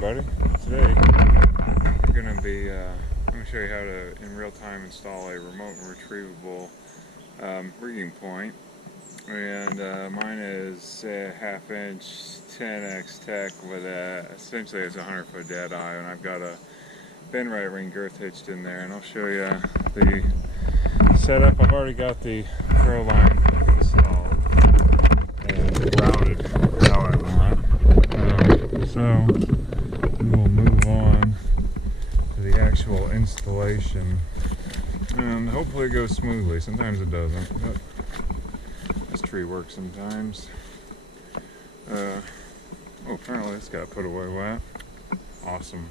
everybody. Today I'm going to show you how to in real time install a remote retrievable rigging point. And mine is a 1/2 inch 10x tech with essentially it's a 100-foot dead eye, and I've got a bend right ring girth hitched in there, and I'll show you the setup. I've already got the throw line installed and routed how I want. So we'll move on to the actual installation, and hopefully it goes smoothly. Sometimes it doesn't, but this tree works sometimes. Apparently this got put away wet. Awesome.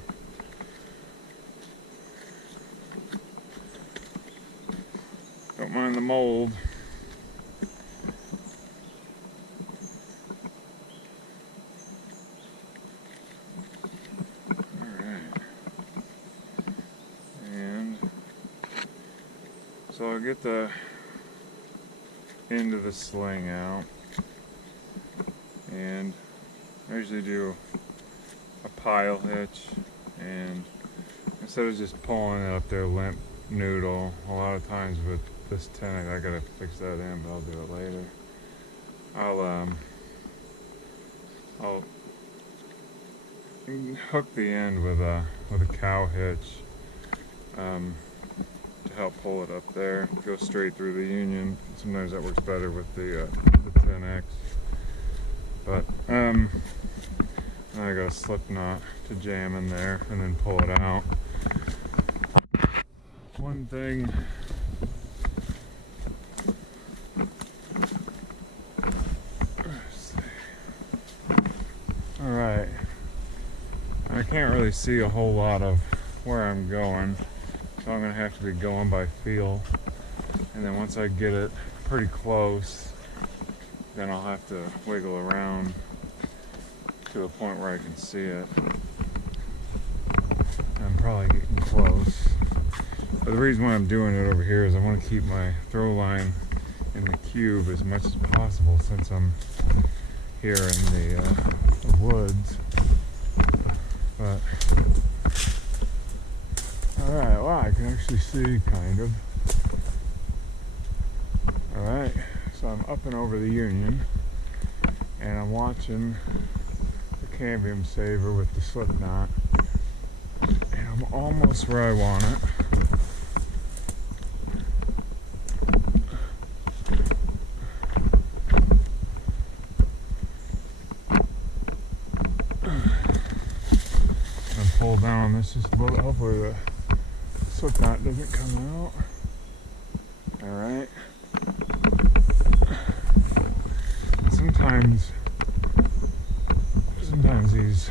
Don't mind the mold. So I'll get the end of the sling out, and I usually do a pile hitch, and instead of just pulling it up there limp noodle, a lot of times with this tenon I gotta fix that in, but I'll do it later. I'll hook the end with a cow hitch to help pull it up there. Go straight through the union. Sometimes that works better with the 10X. But then I got a slip knot to jam in there and then pull it out. One thing Alright, I can't really see a whole lot of where I'm going, so I'm going to have to be going by feel, and then once I get it pretty close, then I'll have to wiggle around to a point where I can see it. I'm probably getting close, but the reason why I'm doing it over here is I want to keep my throw line in the cube as much as possible, since I'm here in the woods. But alright, well, I can actually see kind of. Alright, so I'm up and over the union, and I'm watching the cambium saver with the slip knot, and I'm almost where I want it. Pull down on this just a little, hopefully the slip knot doesn't come out. Alright. Sometimes these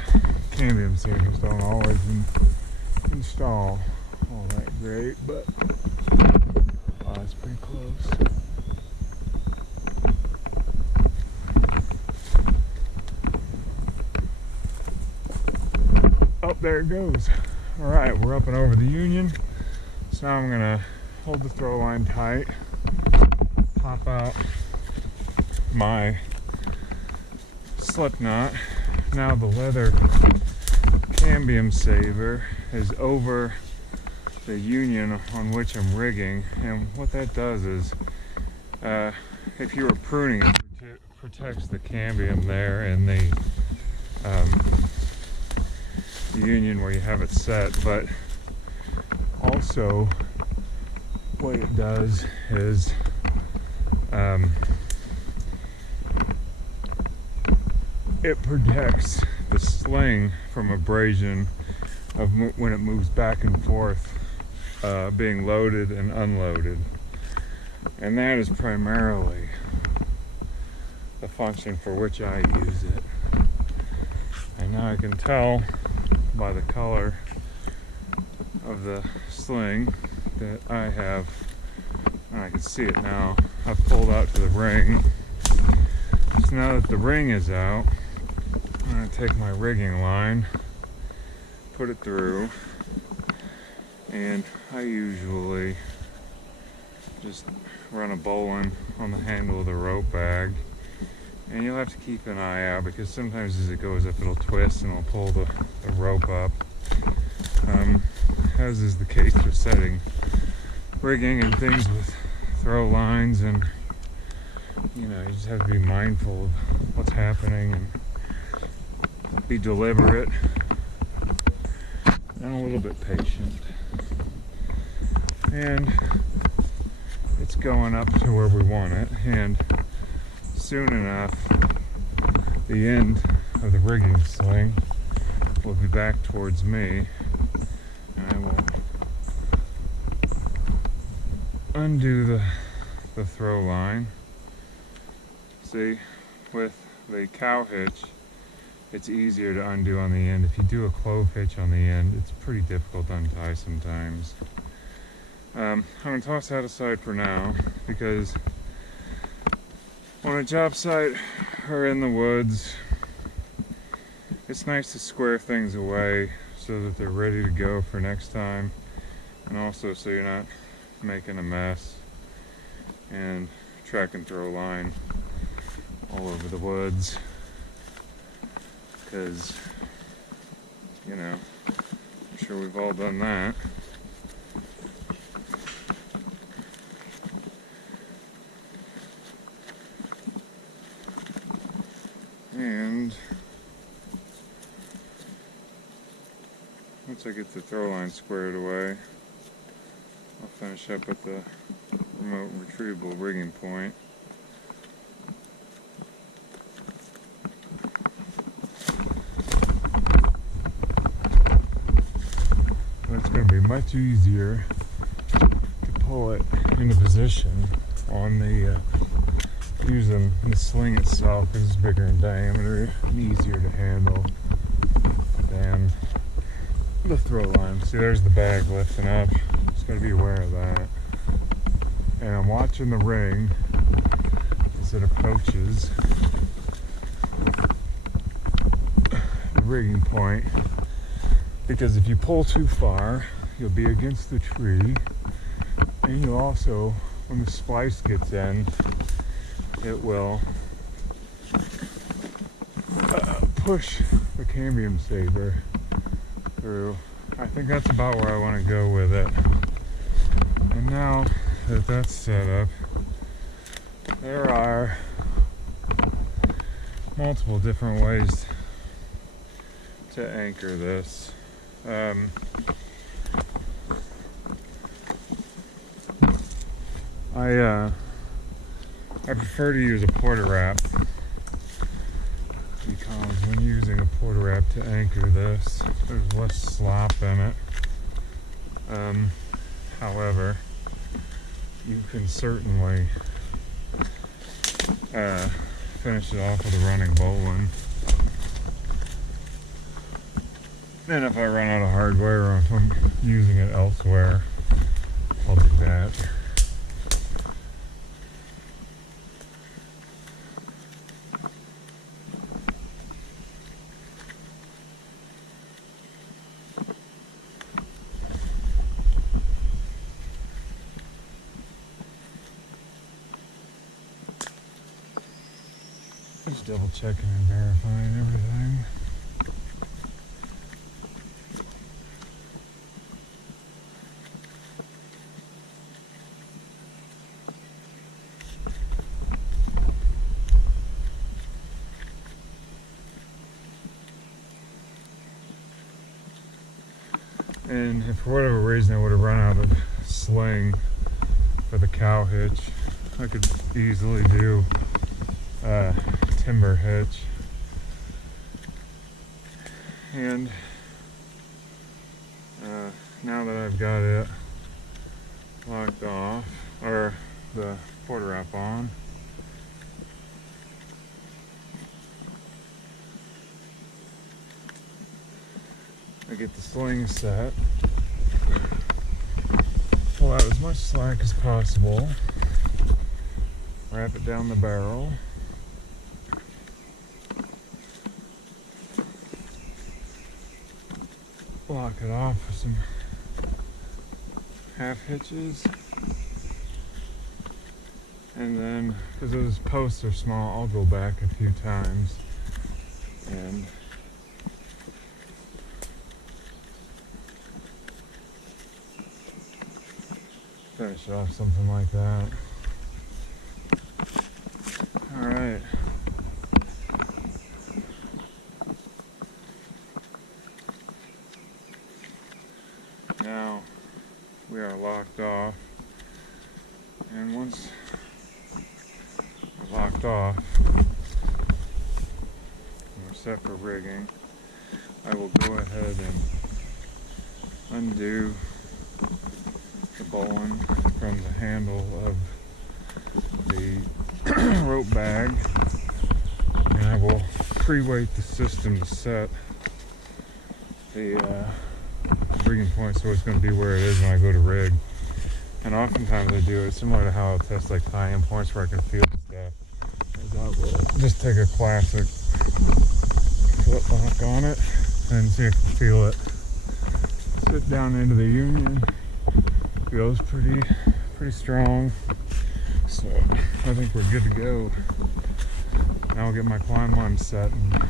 cambium savers don't always install all that great, but it's pretty close. Up there it goes. Alright, we're up and over the union. So now I'm gonna hold the throw line tight, pop out my slip knot. Now the leather cambium saver is over the union on which I'm rigging, and what that does is if you were pruning it protects the cambium there in the union where you have it set, but also what it does is it protects the sling from abrasion of when it moves back and forth, being loaded and unloaded, and that is primarily the function for which I use it. And now I can tell by the color of the sling that I have, and I can see it now, I've pulled out to the ring. So now that the ring is out, I'm going to take my rigging line, put it through, and I usually just run a bowline on the handle of the rope bag And you'll have to keep an eye out because sometimes as it goes up it'll twist and it'll pull the rope up. As is the case with setting rigging and things with throw lines, and you just have to be mindful of what's happening and be deliberate and a little bit patient. And it's going up to where we want it, and soon enough the end of the rigging sling will be back towards me, and I will undo the throw line. See, with the cow hitch it's easier to undo on the end. If you do a clove hitch on the end, it's pretty difficult to untie sometimes. I'm going to toss that aside for now, because on a job site or in the woods, it's nice to square things away so that they're ready to go for next time, and also so you're not making a mess and track and throw line all over the woods, because I'm sure we've all done that. And once I get the throw line squared away, I'll finish up with the remote retrievable rigging point. But it's going to be much easier to pull it into position on the using the sling itself, because it's bigger in diameter and easier to handle than the throw line. See, there's the bag lifting up. Just got to be aware of that. And I'm watching the ring as it approaches the rigging point, because if you pull too far, you'll be against the tree, and you'll also, when the splice gets in, it will push the cambium saber through. I think that's about where I want to go with it. And now that that's set up, there are multiple different ways to anchor this. I prefer to use a porta wrap, because when using a porta wrap to anchor this, there's less slop in it. However, you can certainly finish it off with a running bowline. And if I run out of hardware, or if I'm using it elsewhere, I'll do that. Just double checking and verifying everything. And if for whatever reason I would have run out of sling for the cow hitch, I could easily do timber hitch. And now that I've got it locked off, or the porta wrap on, I get the sling set, pull out as much slack as possible, wrap it down the barrel, lock it off with some half hitches, And then, because those posts are small, I'll go back a few times and finish off something like that. Alright. Now we are locked off, and once we're locked off and we're set for rigging, I will go ahead and undo the bowline from the handle of the rope bag, and I will pre-weight the system to set the rigging point so it's going to be where it is when I go to rig. And oftentimes I do it similar to how I'll test like tie-in points where I can feel stuff. I will just take a classic flip lock on it and see if I can feel it. Sit down into the union. Feels pretty strong. So I think we're good to go. Now I'll get my climb line set and